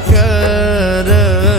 કરજો.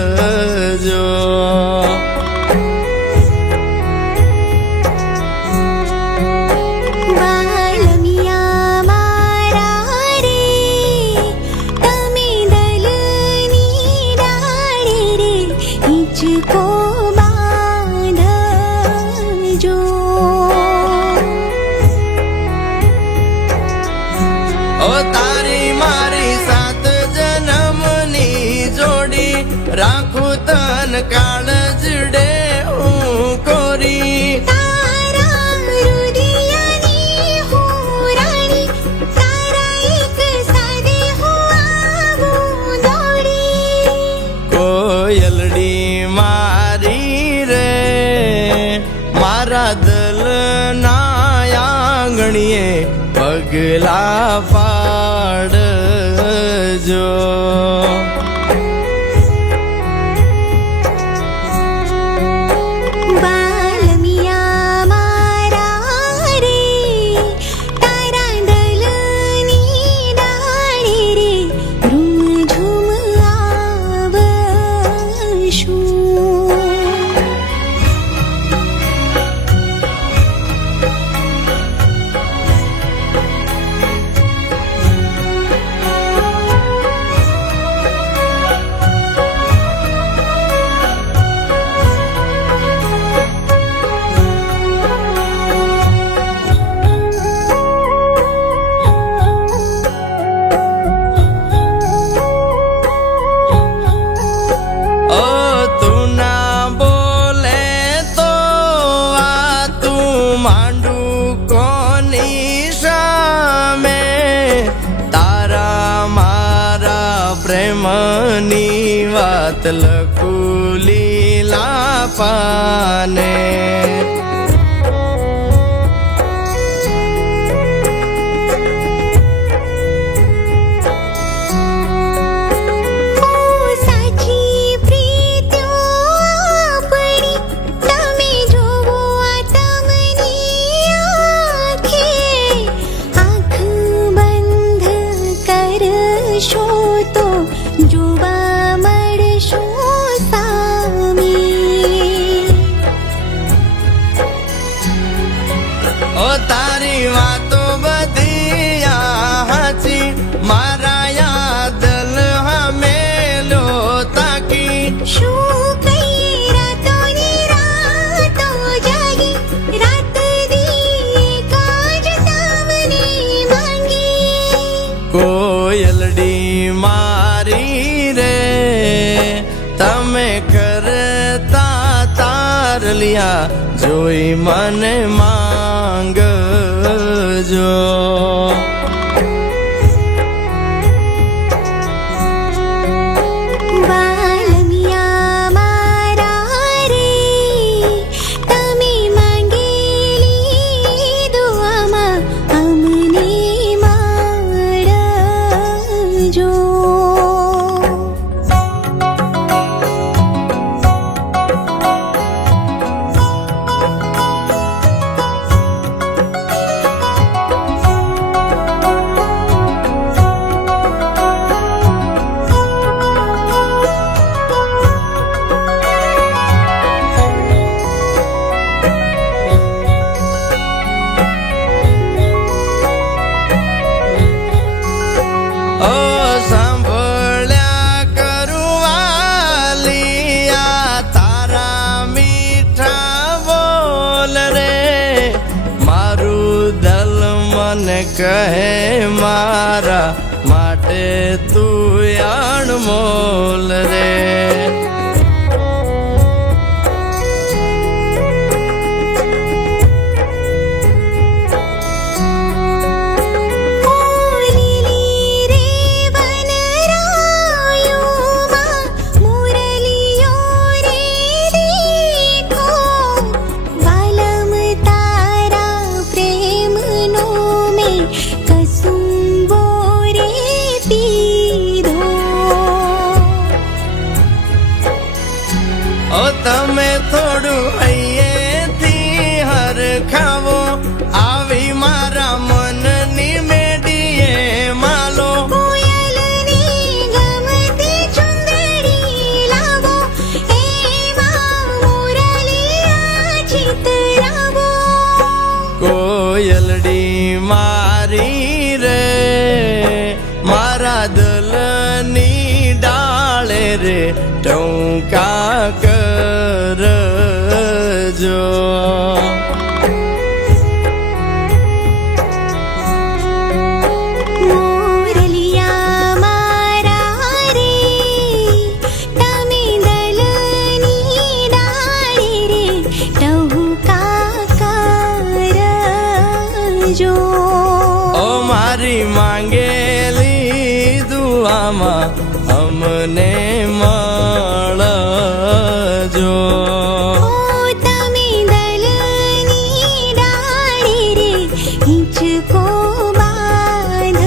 તારી મારી 7 જન્મની જોડી રાખું તન કાળજડે હું કોરી. તારા હૃદયની હું રાણી, તારા એક સાદે હું આવું દોડી. કોયલડી મારી રે મારા દલના આંગણીએ પગલા પાડજો. બાલમિયા મારા રે તારા દલની ડાળી રે રૂમઝૂમ આવશું. પ્રેમની વાત લખું લીલા પાને. તારી વાતો બધી હાચી મારા યાદલ હમેલો તાકી. શું કઈ રાતોની રાતો જાગી, રાત દી કાજ તમને માંગી. કોયલડી મારી રે તમે કરતા તારલિયા જોઈ મને માંગજો. બાલમિયા મારા રે તમે માંગેલી દુઆમાં અમને મળજો. સાંભળ્યા કરુવાલિયા તારા મીઠા બોલ રે મારું દલ મને કહે મારા માટે તું અણમોલ રે. કસુંબો રે પીધો કોયલડી મારી રે મારા દલની ડાળે રે ટૌકા કરજો મોરલિયા મારા રે તમે દલની ડાળે રે ટહુકા કરજો ઓ મારી માંગેલી દુઆમાં અમને મળજો ઓ તમે દલની ડાળે રે હિંચકો બાંધજો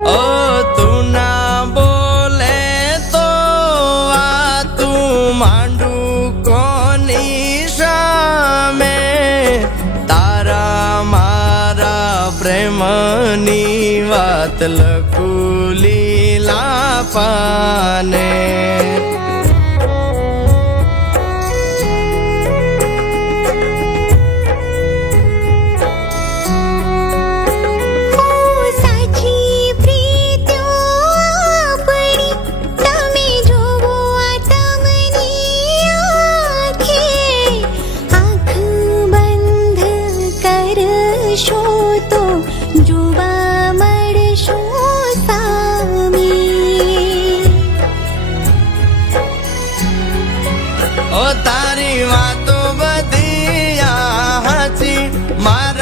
ઓ તું ના બોલે તો આ તું માંડું કોની સામે તારા મારા પ્રેમની વાત લખું લીલા પાને સાચી પ્રીત્યો આપણી તમે જોવો આ તમની આંખે આંખ બંધ કરશો તો જોવા મળશો સામે ઓ તારી વાતો બધી આ હાચી મારા